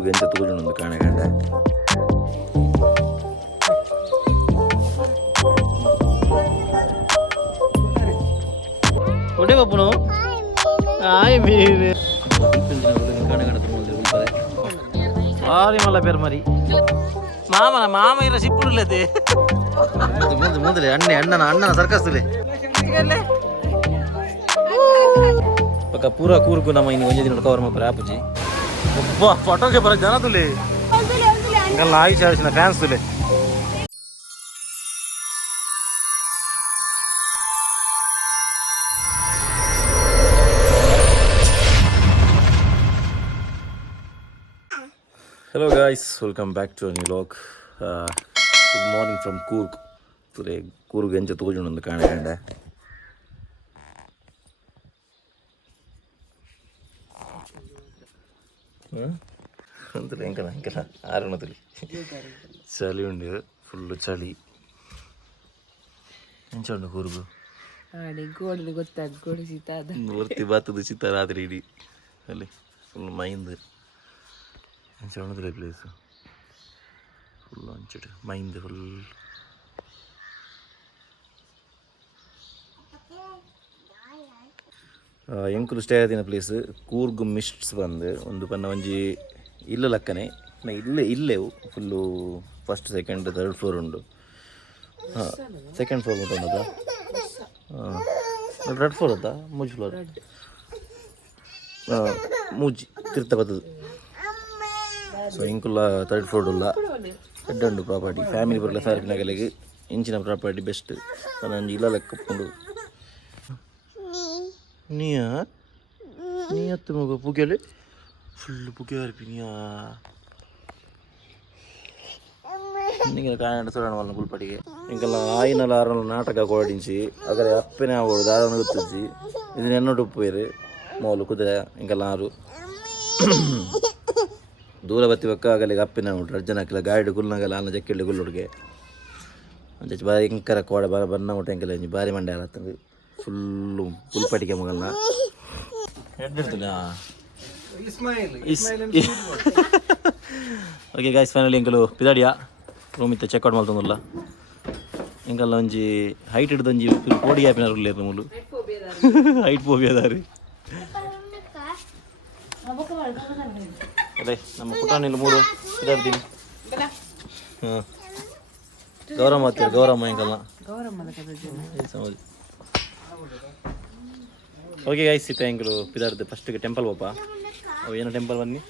ಕೂರ್ಗೆ ಎಂತ ತೋಜುಂಡು ಕಾಣೆ ಕಂಡ ಒಡೆ ಬಪ್ಪನು ಆಯ್ ಮೀನು ಕಾಣೆ ಕಂಡ ಭಾರಿ ಮಲ್ಲ ಬೇರೆ ಮರಿ ಮಾಮ ಇರ ಸಿಪ್ಪುಡಿಲ್ಲದೆ ಮುಂದೆ ಅಣ್ಣನ ಸರ್ಕಸ್ತಲೆ ಪಕ್ಕ ಪೂರ ಕೂರ್ಕು ನಮ್ಮ ಇನ್ನು ಒಂದೇ ದಿನ ಕವರ್ ಮಾಡ್ತಾರೆ ಆಪುಜಿ ಒಬ್ಬ ಫೋಟೋಗೆ ಬರ ಜನ ತುಲೆ ಹಿಂಗಲ್ಲ ಆಯುಷ್ ಆಡಿಸಿನ ಫ್ಯಾನ್ಸ್ ತುಲೆ Hello guys, welcome back to a new vlog. Good morning from Coorg. Today Coorg enja ತೋಜುಂಡು ಕಾಣೆ ಕಂಡ ಅಂತಲೇ ಇಂಕಲ ಆರಣದಲ್ಲಿ ಚಳಿ ಉಂಡು ಫುಲ್ಲು ಚಳಿ ಎಂಚ ಉಂಡು ಕೂರ್ಗು ಗೋಡು ಗೊತ್ತಾಗ ಗೋಡು ಶೀತ ವರ್ತಿ ಬಾತದ ಶೀತ ರಾತ್ರಿ ಇಡೀ ಅಲ್ಲಿ ಫುಲ್ ಮೈಂದು ಎಂಚ ಉಂಡದಿಲ್ಲ ಪ್ಲೇಸು ಫುಲ್ ಅಂಚಡು ಮೈಂದು ಫುಲ್ ಎಂಕುಲು ಸ್ಟೇ ಆದಿನ ಪ್ಲೇಸ್ ಕೂರ್ಗ್ ಮಿಸ್ಟ್ಸ್ ಬಂದು ಒಂದು ಪನ್ನ ಒಂಜಿ ಇಲ್ಲ ಲಕ್ಕನೆ ಇಲ್ಲೇವು full first second third floor ಉಂಡು ಹಾಂ ಸೆಕೆಂಡ್ ಫ್ಲೋರ್ ಉಂಟು ಅನ್ನೋದ ರೆಡ್ ಫ್ಲೋರ್ ಅದ ಮೂಜಿ ಫ್ಲೋರ್ ಮೂಜಿ ತಿರ್ತ ಬರ್ತದೆ ಸೊ ಇಂಕುಲ್ಲ ಥರ್ಡ್ ಫ್ಲೋರ್ ಉಲ್ಲ ಹೆಡ್ ಉಂಡು ಪ್ರಾಪರ್ಟಿ ಫ್ಯಾಮಿಲಿ ಬರಲ್ಲ ಸಾರ್ಕಿನಾಗಲಿಗೆ ಇಂಚಿನ ಪ್ರಾಪರ್ಟಿ ಬೆಸ್ಟ್ ಒಂಜಿ ಇಲ್ಲ ಲೆಕ್ಕ ಉಂಡು ನೀ ಹತ್ತು ಮಗ ಪುಗ್ಯಲೆ ಫುಲ್ಲು ಪುಗ್ಯಾರ್ಪಿ ನಿಂಗೆ ಕಾಯಂಡ ಸೋಡಣ వాళ్ళ పుల్పటిಗೆ ఇంకలా ఆయినల ఆరల నాటక కోడించి అగర అప్పిన ఆవడు దాదన గుర్తించి ఇది ఎన్నోటి పోయిరు మౌలు కుదిర ఇంకలారు ದೂರ ಬತ್ತಿ ಒಕ್ಕ ಆಗಲಿಗೆ ಅಪ್ಪಿನ ಉಂಟು ಅರ್ಜನಕ್ಕಿಲ್ಲ ಗಾಡಿ ಗುಲ್ನಾಗಲ್ಲ ಅನ್ನ ಜಕ್ಕಿಳ್ಳಿ ಗುಲ್ಲುಡ್ಗೆ ಅಂಚೆ ಭಯಂಕರ ಕೋಡೆ ಬನ್ನ ಊಟ ಎಂಕಲ್ಲ ಭಾರಿ ಮಂಡ್ಯ ಆಲತ್ತಂದು ಫುಲ್ಲು ಪುಲ್ಪಟಿಗೆ ಮಗಲ್ನ ಓಕೆ ಗಾಯ್ಸ್ ಫೈನಲಿ ಎಂಕಲು ಪಿದಾಡಿಯಾ ರೂಮ್ ಇತ್ತ ಚೆಕ್ಔಟ್ ಮಾಡ್ತಂದಿಲ್ಲ ಎಂಕಲ್ಲ ಒಂಜಿ ಹೈಟ್ ಹಿಡ್ದು ಒಂಜಿ ಕೋಡಿ ಆಪಿನಾರು ಉಳ್ಳೇರು ಮೂಲು ಹೈಟ್ ಪೋಬಿಯದಾರಿ ಅದೇ ನಮ್ಮ ಪುಟಾಣಿಲ್ ಮೂರು ಪಿದಾಡ್ತೀನಿ ಹಾಂ ಗೌರಮ್ಮ ಹತ್ತಿರ ಗೌರಮ್ಮ ಎಂಕಲ್ಲ ಓಕೆ ಗೈಸ್ ಇತ್ತ ಎಂಕಲು ಪಿದಾರ್ದು ಫಸ್ಟಿಗೆ ಟೆಂಪಲ್ ಪೋಪ ಅವು ಏನೋ ಟೆಂಪಲ್ ಬನ್ನಿ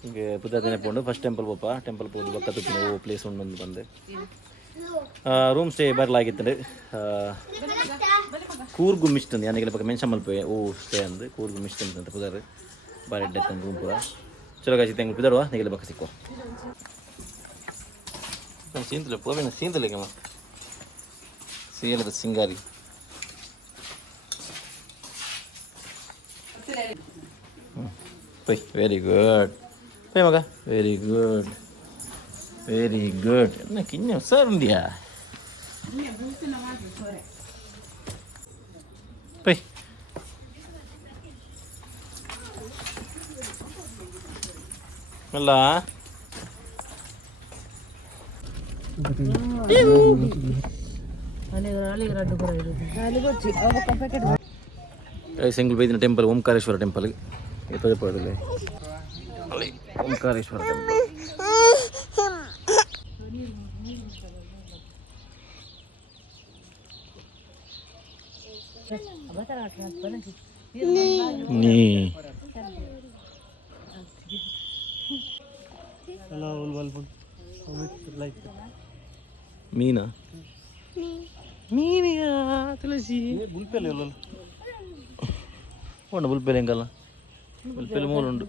ಹಿಂಗೆ ಪುದಾರ್ದು ನೆನಪುಂಡು ಫಸ್ಟ್ ಟೆಂಪಲ್ ಪೋಪ ಟೆಂಪಲ್ ಪೋದು ಬಕ್ಕ ತುಪ್ಪಿನ ಓ ಪ್ಲೇಸ್ ಉಂಡು ಬಂದೆ ರೂಮ್ ಸ್ಟೇ ಬರಲಾಗಿತ್ತು ಕೂರ್ಗು ಮಿಸ್ಟ್ ಅಂದು ಯಾನಿಗೆ ಪಕ್ಕ ಮೆನ್ಷನ್ ಮಲ್ಪೆ ಓ ಸ್ಟೇ ಅಂದು ಕೂರ್ಗು ಮಿಸ್ಟ್ ಅಂತ ಪುದಾರ್ ಬಾರಿ ಡೆತ್ ಅಂದು ರೂಮ್ ಪೂರ ಚಲೋ ಗಾಯ್ಸ್ ಎಂಗ್ಳು ಪಿದಾಡುವ ನಿಗಲೆ ಪಕ್ಕ ಸಿಕ್ಕೋ ಸೀಂತಲೆ ಪೋವಿನ ಸೀಂತಲೆಗಮ್ಮ ಸೀಲದ ಸಿಂಗಾರಿ ವೆರಿ ಗುಡ್ ಪೈ ಮಗ ವೆರಿ ಗುಡ್ ಎನ್ನ ಕಿನ್ನ ಸರ್ ಉಂಡಿಯಾ ಪೈ ಅಲ್ಲ ಸಿಂಗಲ್ ಬೈದಿನ ಟೆಂಪಲ್ ಓಂಕಾರೇಶ್ವರ ಟೆಂಪಲ್ ಪದಪಡಲೆ ಅಲ್ಲಿ ಓಂಕಾರೇಶ್ವರ ಟೆಂಪಲ್ ನೀ ಮೀನಾ ಮೀನಿಯಾ ತುಳಸಿ ಬುಲ್ಪೆಲೆ ಉಂಡ ಬುಲ್ಪೆಲೆ ಹೆಂಗಲ್ಲ ಬುಲ್ಪೆಲೆ ಮೂರು ಉಂಡು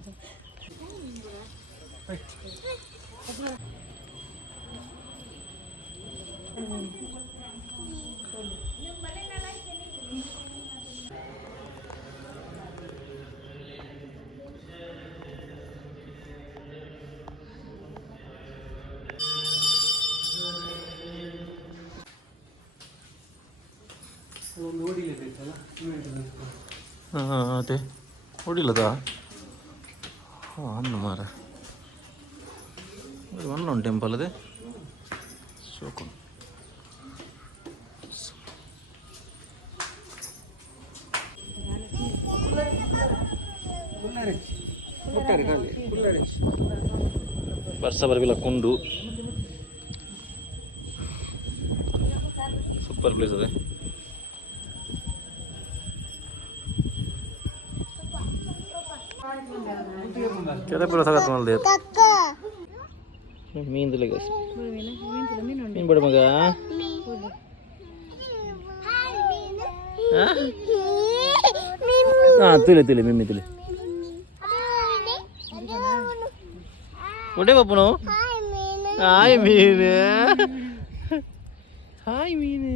ಹಾಂ ಅದೇ ಹೊಡಿಲ್ಲದಾ ಹಾಂ ಅನ್ನು ಮಾರ ಒಳ್ಳೆ ಒಂದು ಟೆಂಪಲ್ ಅದೇ ಸೋಕೊಂಡು ವರ್ಷ ಬರಬಿಲ್ಲ ಕುಂಡು ಸೂಪರ್ ಪ್ಲೇಸ್ ಅದೇ ಕೆರೆ ಸಾಗತ್ ಮಲ್ದೇ ಮೀನ್ ತುಲೆ ಮೀನ್ ಬಿಡ ಮಗ ಹಾಂ ತುಲೆ ತುಲೆ ಮಿಮ್ಮಿ ತುಲೆ ಒಡೆ ಬಾಪುನು ಹಾಯ್ ಮೀನು ಹಾಯ್ ಮೀನು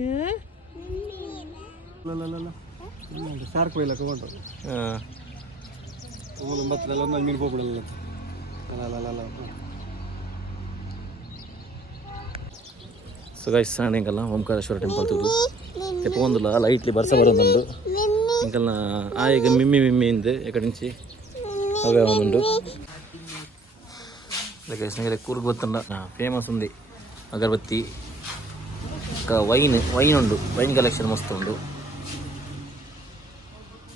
ಸಾರ್ಕ್ ಹೋಯ್ಲ ತಗೊಂಡು ಹಾಂ ಮೀನು ಹೋಗ್ಬಿಡಲ್ಲ ಸೊ ಗೈಸ್ ಇಂಕಲ್ನ ಓಂಕಾರೇಶ್ವರ ಟೆಂಪಲ್ ತುದು తెప్పొందుల లైట్లీ బర్స బరుందుండు ఇంకల్న ఆయిగ మిమ్మి మిమ్మి ఇంది ఇక్కడ నుంచి అవే ఉండు గైస్ నిగల కూర్గ్ బొత్తండ ఫేమస్ ఉంది అగరబత్తి ఇంకా వైన్ ఉండు వైన్ కలెక్షన్ మస్తు ఉండు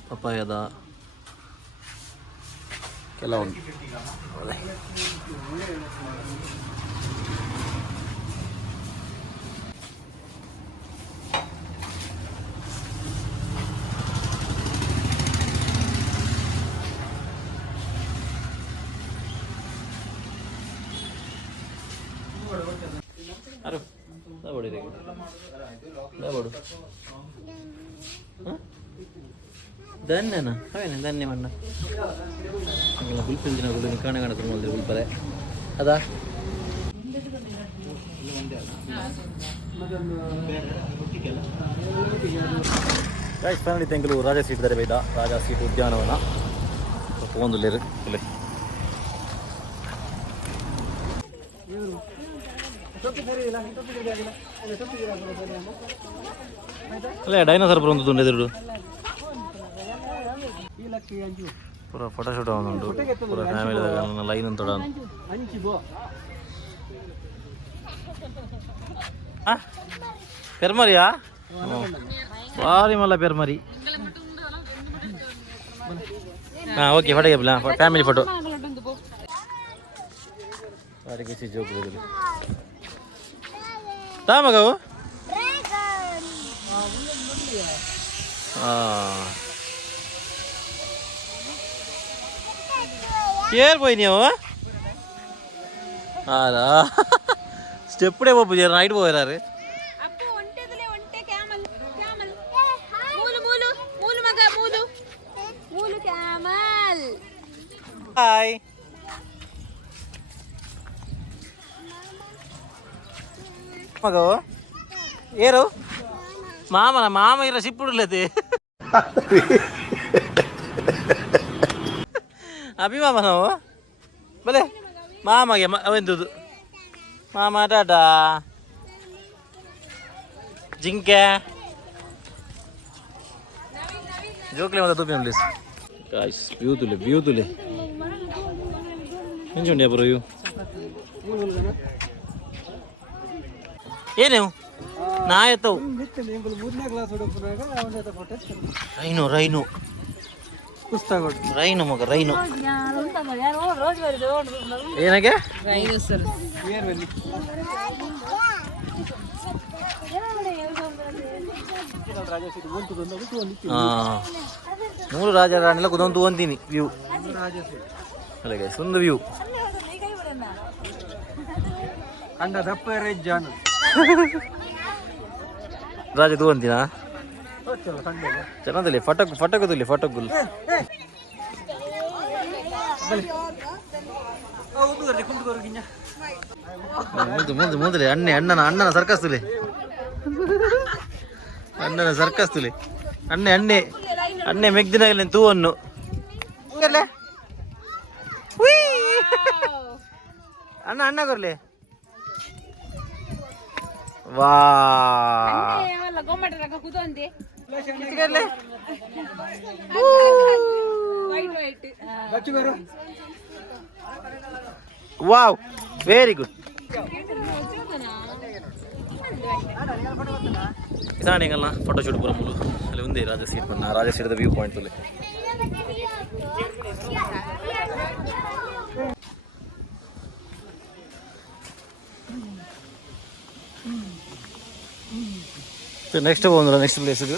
పపాయద ಕೆಲ ಉಂಟು ಅರು ಬಡಿದೆ ಬಡು ಧನ್ಯನ ಅವೇನೆ ಧನ್ಯ ಮಣ್ಣ ಹಂಗೆಲ್ಲ ಗುಲ್ಪಿಲ್ ದಿನ ಗುಲ್ಲು ಕಾಣ ಕಾಣತ್ರ ನೋಡಿದ್ರೆ ಗುಲ್ಪರೆ ಅದಾ ಗೈಸ್ ಫೈನಲಿ ತೆಂಕಲು ರಾಜಾ ಸೀಟ್ ದರೆ ಬೇಡ ರಾಜಾ ಸೀಟ್ ಉದ್ಯಾನವನ ಪೋಂದುಲ್ಲೇರು ಇಲ್ಲಿ ಅಲ್ಲೇ ಡೈನೋಸರ್ ಬರೋದು ತುಂಡೆದಿರು ಪೂರ ಫೋಟೋಶೂಟ್ ಅವನುಂಟು ಪೂರ ಫ್ಯಾಮಿಲಿ ಲೈನ್ ಅಂತ ಪೆರ್ಮರಿಯಾ ಭಾರಿ ಮಲ್ಲ ಪೆರ್ಮರಿ ಹಾಂ ಓಕೆ ಫೋಟೋ ಫ್ಯಾಮಿಲಿ ಫೋಟೋ ಭಾರಿ ಖುಷಿ ಜೋಕು ಮಗವು ಏರ್ పోయి ನೀವು అలా స్టెప్పుడే పోపు జర నైట్ పోయారు హాయ్ మగవు ఏరు మామ ఇర సిప్పుడు లేదు ಅಭಿಮಾಮ ನಾವು ಬಲೆ ಮಾಮಗೆ ಅವೆಂದುದು ಮಾಮ ಟಾಟಾ ಜಿಂಕೆ ಜೋಕ್ಲೆ ಮತ್ತೆ ತೂಪಿ ಪ್ಲೀಸ್ ಗಾಯ್ಸ್ ವ್ಯೂ ತುಲೆ ಎಂಜುಂಡೆ ಬರೋ ವ್ಯೂ ಏನೇವು ನಾ ಎತ್ತವು ರೈನು ರೈನು ಮಗ ರೈನು ಏನಕ್ಕೆ ಮೂರು ರಾಜ ರಾಣಿಲ್ಲ ಕುದೊಂದು ಒಂದಿನಿ ವ್ಯೂ ಅಲ್ಲಿಗೆ ಸುಂದ ವ್ಯೂ ಕಂಡ ದಪ್ಪ ಜಾನು ರಾಜ ತಗೊಂತೀನಾ ಚೆನ್ನಾಗಿಲ್ಲ ಫಟಕ್ ತುಲಿ ಫಟಕ್ ಮುಂದೆ ಅಣ್ಣನ ಸರ್ಕಸ್ ತುಲಿ ಅಣ್ಣೆ ಮೆಗ್ದಿನಾಗಲಿ ತೂವನ್ನು ಅಣ್ಣ ಕೊರ್ಲಿ ವಾ ವಾವ್ ವೆರಿ ಗುಡ್ ಇಸಾಣಿಗಲ್ಲ ಫೋಟೋಶೂಟ್ ಪೂರ ಮೂಲು ಅಲ್ಲಿ ಒಂದೇ ರಾಜ ಸೀಟ್ ಬಂದ ರಾಜ ಸೀಟದ ವ್ಯೂ ಪಾಯಿಂಟ್ ಅಲ್ಲಿ ನೆಕ್ಸ್ಟ್ ಬಂದ್ರ ನೆಕ್ಸ್ಟ್ ಪ್ಲೇಸ್ಗೆ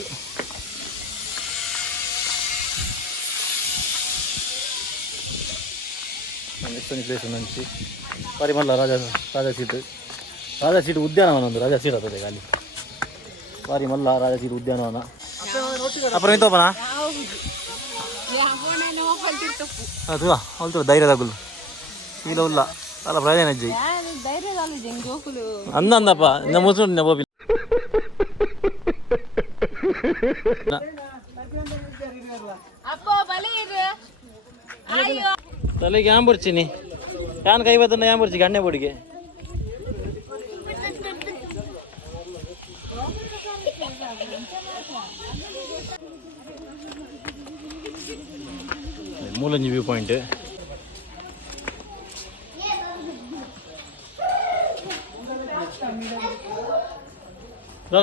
ನೆಕ್ಸ್ಟ್ ಒಂದು ಪ್ಲೇಸ್ ನಂಚಿ ಪರಿಮಲ್ಲ ರಾಜ ಸೀಟ್ ಉದ್ಯಾನವನ ಒಂದು ರಾಜ ಸೀಟ್ ಆಗ್ತದೆ ಅಲ್ಲಿ ಪರಿಮಲ್ಲ ರಾಜ ಸೀಟ್ ಉದ್ಯಾನವನ ಅப்புறம் ಎಂತೋಪನಾ ಅದು ಅಲ್ತು ಧೈರ್ಯದಾಗುಲು ಇಲ್ಲ ಇಲ್ಲ ಅಲ್ಲ ಪ್ರಯೋಜನ ಅಜ್ಜಿ ಅಂದಪ್ಪ ಇನ್ನ ಮುಸ್ಲಿಂ ಬೋಬಿ ತಲೆಗೆ ಯಾನ್ ಬರ್ಚಿನಿ ಯಾನ್ ಕೈ ಬತ್ತನ್ನ ಯಾನ್ ಬರ್ಚಿ ಗಣ್ಣೆ ಬೋಡಿಗೆ ಮೂಲಂಜಿ ವ್ಯೂ ಪಾಯಿಂಟ್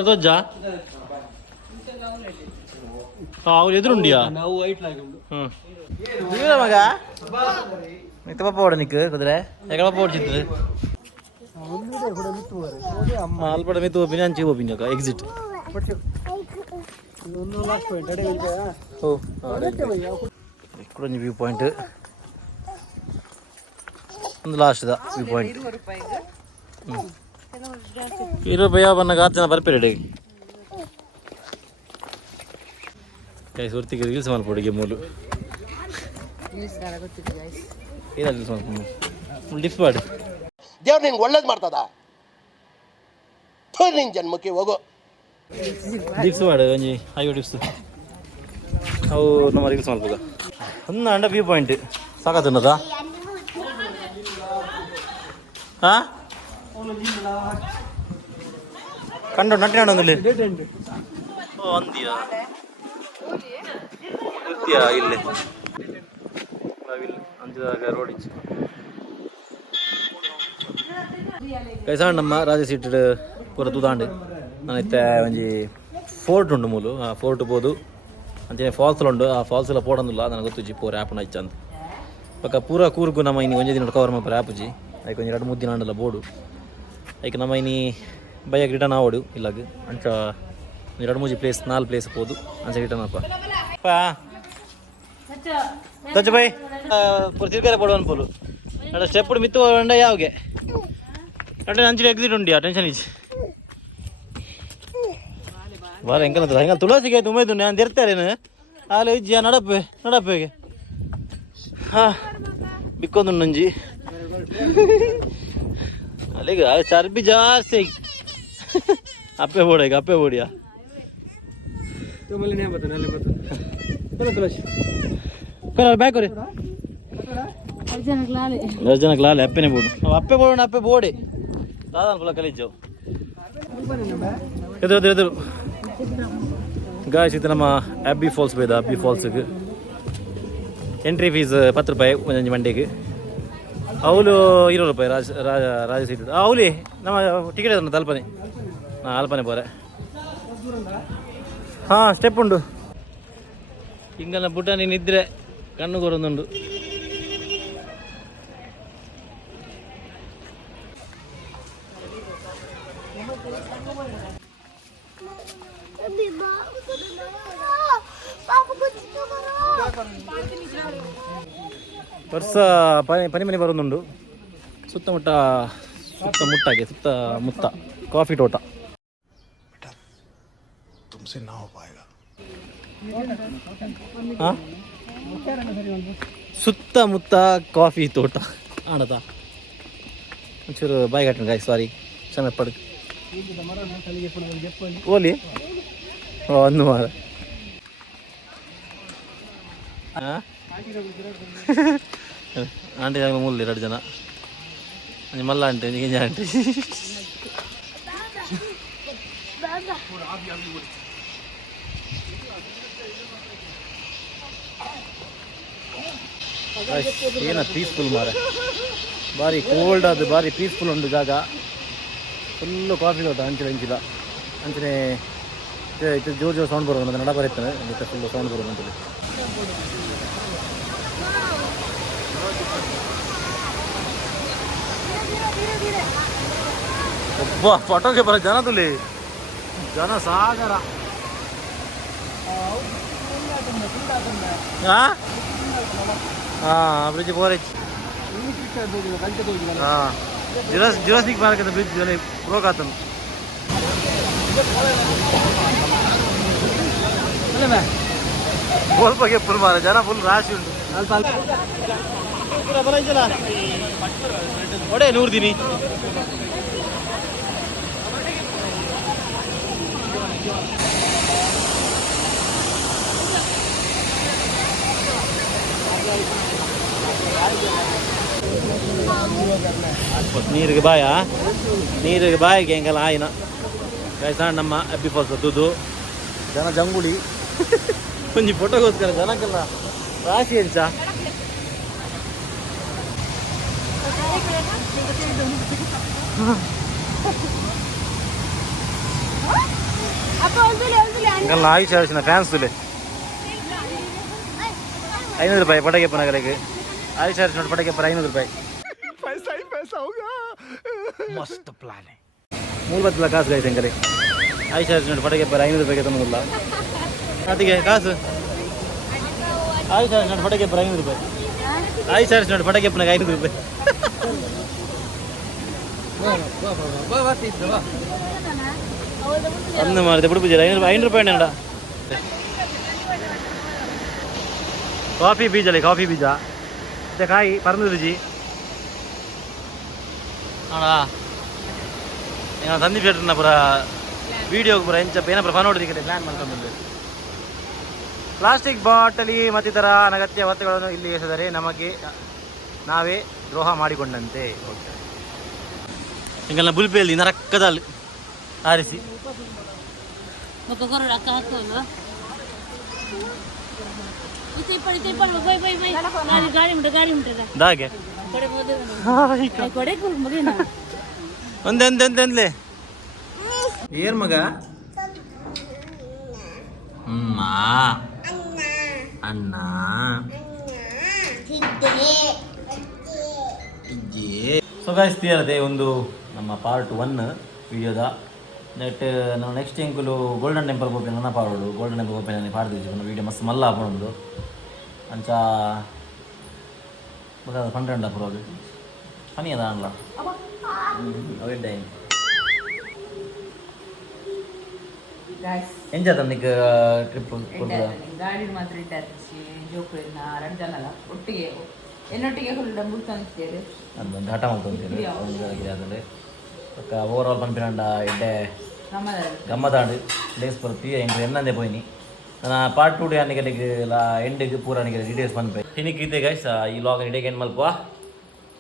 దొజ్జా ఆవులు ఎదురుండియా మగ మిగతా పప్ప పోడ నీకు కుదిరే ఎక్కడ పప్ప పోడ్చిద్దు అల్పడ మీ తోపిని అంచి పోపింది ఒక ఎగ్జిట్ ఇక్కడ వ్యూ పాయింట్ ಒಂದು ಲಾಸ್ಟ್ ದ ವ್ಯೂ ಪಾಯಿಂಟ್ 20 ರೂಪಾಯಿ ಬನ್ನ 4 ಜನ ಬರ್ಪೇರಿ ರೆಡಿ ಕೈ ಸುರ್ತಿಗೆ ರೀಲ್ಸ್ ಮಾಡ್ಕೊಡಿಗೆ ಮೂಲು ಏನಲ್ಲಿ ರೀಲ್ಸ್ ಮಾಡ್ಕೊಂಡು ಲಿಫ್ಟ್ ಮಾಡಿ ದೇವ್ರು ನಿಂಗೆ ಒಳ್ಳೇದು ಮಾಡ್ತದ ನಿನ್ನ ಜನ್ಮಕ್ಕೆ ಹೋಗೋ ಡಿಪ್ಸ್ ಮಾಡು ಒಂಜಿ ಐವತ್ತು ಡಿಪ್ಸ್ ಅವು ನಮ್ಮ ರೀಲ್ಸ್ ಮಾಡ್ಬೋದ ಒಂದು ಅಂಡ ವ್ಯೂ ಪಾಯಿಂಟ್ ಸಾಕಾತನ್ನದ ಹಾಂ ಕಂಡು ನಟ್ಟಿನಾಡು ಒಂದಲ್ಲಿ ಅಂದಿಯಾ ಇರ್ತೀಯಾ ಇಲ್ಲೇ ಅಂಜಿದಾಗ ರೋಡ್ ಇಚ್ಚು ಕೈಸಾಂಡ್ ನಮ್ಮ ರಾಜ ಸೀಟ್ ಪೂರ ತೂದಾಂಡು ನಾನೈತೆ ಒಂಜಿ ಫೋರ್ಟ್ ಉಂಡು ಮೂಲು ಆ ಫೋರ್ಟ್ ಪೋದು ಅಂಚೆ ಫಾಲ್ಸ್ ಉಂಡು ಆ ಫಾಲ್ಸ್ ಎಲ್ಲ ಪೋಡಂದಿಲ್ಲ ನನಗೆ ಗೊತ್ತುಜಿ ಪೂರ ಆ್ಯಪ್ನ ಇಚ್ಚ ಅಂತ ಪಕ್ಕ ಪೂರ ಕೂರ್ಗು ನಮ್ಮ ಇನ್ನು ಒಂಜೆ ದಿನ ಕವರ್ ಮಾಡ್ತಾರೆ ಆ್ಯಪುಜಿ ಅದಕ್ಕೆ ಒಂದು 2-3 ದಿನ ಅಂಡಲ್ಲ ಬೋಡು ಅದಕ್ಕೆ ನಮ್ಮ ಇನ್ನು ಬೈಕ್ ರಿಟರ್ನ್ ಆವಡು ಇಲ್ಲಾಗ ಅಂಚ 2-3 ಪ್ಲೇಸ್ 4 ಪ್ಲೇಸ್ ಹೋದು ಅಂಚೆ ರಿಟರ್ನ್ ಅಪ್ಪ ದಚ್ಚ ಬೈ ಪೂರ ತಿರ್ಗಾರೆ ಪಡುವನ್ ಪೋಲು ಅಡ ಸ್ಟೆಪ್ ಮಿತ್ತು ಅಂಡ ಯಾವ್ಗೆ అంటే నంచి ఎగ్జిట్ ఉండి ఆ టెన్షన్ ఇచ్చి ಬಾರ ಹೆಂಗಲ್ಲ ಹೆಂಗಲ್ಲ ತುಳಸಿಗೆ ತುಮೈದು ನಾನು ತಿರ್ತಾರೇನು ಅಲ್ಲಿ ಇಜ್ಜಿ ನಡಪ್ಪೆಗೆ ಹಾಂ ಬಿಕ್ಕೊಂದು ನಂಜಿ ಅಲ್ಲಿಗ ಚರ್ಬಿ ಜಾಸ್ತಿ ಅಪ್ಪೆ ಬೋಡಿಯಾ ಬ್ಯಾಕ್ ರೀ ಜನಕ್ಕೆ ಲಾಲೆ ಅಪ್ಪೆನೇ ಬೋಡು ಅಪ್ಪೆ ಬೋಡೆ ದಾದಾನ ಫುಲ್ಲ ಕಲಿಜವು ಎದುರು ಗಾಯ್ಸ್ ಇದು ನಮ್ಮ ಅಬ್ಬಿ ಫಾಲ್ಸ್ ಬೇದ ಅಬ್ಬಿ ಫಾಲ್ಸ್ಗೆ ಎಂಟ್ರಿ ಫೀಸ್ 10 ರೂಪಾಯಿ ಒಂದೊಂದು ಮಂಡಿಗೆ ಅವಳು 20 ರೂಪಾಯಿ ರಾಜ ಸೀಟ್ ಅವಲಿ ನಮ್ಮ ಟಿಕೆಟ್ ಅದ ತಲ್ಪನೆ ನಾ ಅಲ್ಪನೆ ಬೋರೆ ಹಾಂ ಸ್ಟೆಪ್ ಉಂಡು ಹಿಂಗಲ್ಲ ಬುಟ್ಟ ನೀನಿದ್ರೆ ಕಣ್ಣು ಕೊರೊಂದುಂಡು ವರ್ಷ ಪನಿಮನಿ ಬರೋದುಂಡು ಸುತ್ತಮುತ್ತ ಕಾಫಿ ತೋಟ ಸುತ್ತಮುತ್ತ ಕಾಫಿ ತೋಟ ಆಣದ ಒಂಚೂರು ಬಾಯಿ ಕಟ್ಟಣ ಗಾಯ್ ಸಾರಿ ಕ್ಷಮೆ ಪಡ್ ಓಲಿ ಒಂದು ಮಾರ ಆಂಟಿ ಮೂಲ 2 ಜನ ಮಲ್ಲ ಆಂಟಿ ನಿಜ ಆಂಟಿ ಏನ ಪೀಸ್ಫುಲ್ ಮಾರ ಭಾರಿ ಕೋಲ್ಡ್ ಅದು ಭಾರಿ ಪೀಸ್ಫುಲ್ ಉಂಟು ಜಾಗ. ಫುಲ್ಲು ಕಾಫಿ ತೋಟ ಅಂಚಿಲ ಅಂಚನೆ ಇದು ಜೋರು ಜೋರು ಸೌಂಡ್ ಬರೋದು ನಡ ಬರೀತಾನೆ ಅದಕ್ಕೆ ಫುಲ್ಲು ಸೌಂಡ್ ಬರೋದು ಅಂತೇಳಿ. ಒಬ್ಬ ಫೋಟೋಗೆ ಬರೋ ಜನ ತುಲಿ ಜನ ಸಾಗರ. ಬ್ರಿಡ್ಜ್ ಬೋರೇಜ್ ಜುರಾಸಿಕ್ ಪಾರ್ಕ್ ಅಂತ ಬ್ರಿಡ್ಜ್ ಬ್ರೋಕ್ ಆತನು. ಬೋಲ್ಪಗೆ ಫುಲ್ ಮಾರ ಜನ ಫುಲ್ ರಾಶಿ ಉಂಟು. ಒಡೆ 100 ದಿನಿ ನೀರಿಗೆ ಬಾಯಿಗೆ ಹೆಂಗಲ್ಲ ಆಯ್ನ ಸಣ್ಣ ನಮ್ಮ ಅಬ್ಬಿ ಫಾಲ್ಸ್ ಅದು ಜನ ಜಂಗುಳಿ ಒಂಜಿ ಫೋಟೋಗೋಸ್ಕರ ಜನಕ್ಕೆಲ್ಲ ರಾಶಿ ಎಂಚ. ಹಂಗಲ್ಲ ಆಯುಷ್ ಆಯುಷಿನ ಫ್ಯಾನ್ಸ್ ತುಲೆ 500 ರೂಪಾಯಿ ಪಟಕೆ ನಗರಕ್ಕೆ. ಆಯುಷ್ ಆಯುಷ್ ನೋಡಿ ಪಟಕೆ 500 ರೂಪಾಯಿ. ಮಸ್ತ್ ಪ್ಲಾನ್ ಮೂಲಬತ್ತಲ್ಲ ಕಾಸು ಗಾಯ್ತು ಹೆಂಗರೆ. ಆಯುಷ್ ಆಯುಷ್ ನೋಡಿ ಪಟಕೆ 500 ರೂಪಾಯಿಗೆ ತಂದಿಲ್ಲ ಅದಕ್ಕೆ ಕಾಸು. ಆಯುಷ್ ಆಯುಷ್ ನೋಡಿ ಪಟಕೆ 500 ರೂಪಾಯಿ. ಆಯುಷ್ ಆಯುಷ್ ನೋಡಿ ಪಟಕೆ 500 ರೂಪಾಯಿ. ಅಂದು ಮಾಡಿದೆ ಬಿಡು ಪೂಜೆ 500 ರೂಪಾಯಿ ನಡ. ಕಾಫಿ ಬೀಜ ಮತ್ತೆ ಕಾಯಿ ಪರಂದು ರುಚಿ ಅಣ್ಣ ಈಗ ತಂದಿ ಫಿಲ್ಟರ್ನ ಪುರ ವೀಡಿಯೋಗೆ ಪುರ ಎಂಚ ಏನ ಪುರ ನೋಡೋದಕ್ಕೆ ಪ್ಲ್ಯಾನ್ ಮಾಡ್ಕೊಂಡು ಪ್ಲಾಸ್ಟಿಕ್ ಬಾಟಲಿ ಮತ್ತಿತರ ಅನಗತ್ಯ ವಸ್ತುಗಳನ್ನು ಇಲ್ಲಿ ಎಸೆದರೆ ನಮಗೆ ನಾವೇ ದ್ರೋಹ ಮಾಡಿಕೊಂಡಂತೆ. ಹಿಂಗೆಲ್ಲ ಬುಲ್ಪಿಯಲ್ಲಿ ನರಕ್ಕದಲ್ಲಿ ಆರಿಸಿ ದಾಗೆ ಒಂದೇ ಏರ್ ಮಗ ಅಣ್ಣ ಸೊ ಗಾಯ್ಸ್ ತೀರದೆ ಒಂದು ನಮ್ಮ ಪಾರ್ಟ್ 1 ವಿಡಿಯೋದ ನಾನು ನೆಕ್ಸ್ಟ್ ಎಂಕುಲು ಗೋಲ್ಡನ್ ಟೆಂಪಲ್ ಹೋಗ್ತೇನೆ. ನನ್ನ ಪಾಡೋಡು ಗೋಲ್ಡನ್ ಟೆಂಪಲ್ ಹೋಗ್ತೇನೆ ನಾನು ಪಾಡ್ದಿದ್ದು ನನ್ನ ವೀಡಿಯೋ ಮಸ್ತ್ ಮಲ್ಲ ಹಾಕೊಂಡು ಅಂಚ ಮತ್ತೆ ಪಂಡ್ರೆಂಡ ಪುರೋದು ಪನಿ ಅದ ಅಲ್ಲ ಅವೇ ಎಂಜಾತ ನಿಕ್ ಟ್ರಿಪ್ ಗಾಡಿ ಮಾತ್ರ ಜೋಕುಳಿನ 2 ಜನ ಒಟ್ಟಿಗೆ എന്നൊട്ടിಗೆ ಫುಲ್ ಡಂಬುಲ್ ತಂದಿದ್ದೇವೆ ಅದೊಂದು ಹಠ ಮಾಡ್ಕೊಂತೀವಿ ಅದರಲ್ಲಿ ಓವರ್ ಆಲ್ ಪನ್ಪಿನಂಡ ಎಡ್ಡೆ ಗಮ್ಮತಾಂಡು ಡೇಸ್ ಬರ್ತಿ ಎನ್ನಂದೇ ಪೋಯ್ನಿ ನಾನು ಪಾರ್ಟ್ 2 ಅನಿಗೆ ಎಂಡಿಗೆ ಪೂರ ಅನಿಗೆ ಡೀಟೇಲ್ಸ್ ಬಂದ್ಪೆ ಇನ್ನಿಗೆ ಇದೆ ಗೈಸ್ ಈ ಲಾಗ್ ಇಡೀಗೆ ಏನು ಮಲ್ಪ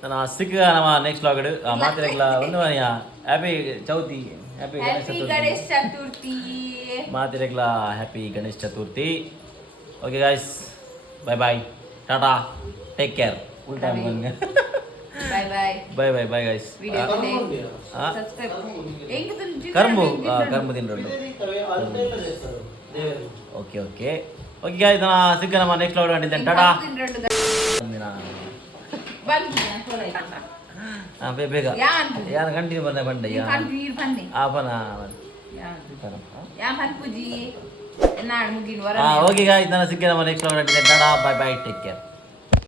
ನಾನು ಸಿಕ್ಕ ನಮ್ಮ ನೆಕ್ಸ್ಟ್ ಲಾಗ್ ಮಾತಿರಲ್ಲ ಒಂದು ಹ್ಯಾಪಿ ಚೌತಿ ಹ್ಯಾಪಿ ಗಣೇಶ್ ಚತುರ್ಥಿ ಮಾತಿರಲ್ಲ happy Ganesh Chaturthi. Okay guys bye bye tata take care ಉಲ್ಟಾ ಬಾಯ್ ಗೈಸ್ ಕರ್ಮು ತಿನ್ರು ಓಕೆ ಗೈಸ್ ನಾ ಸಿಕ್ಕ ನಮ್ಮ ನೆಕ್ಸ್ಟ್ ಲಾಗ್ ಕಂಡಿದ್ದೇನೆ ಟಾಟಾ ಬೇಗ ಯಾರು ಕಂಟಿನ್ಯೂ ಬಂದೆ ಓಕೆ ಗಾಯ್ಸ್ ನಾನು ಸಿಕ್ಕ ನಮ್ಮ ನೆಕ್ಸ್ಟ್ ಲಾಗ್ ಕಂಡಿದ್ದೇನೆ ಟಾಟಾ ಬಾಯ್ ಟೇಕ್ ಕೇರ್.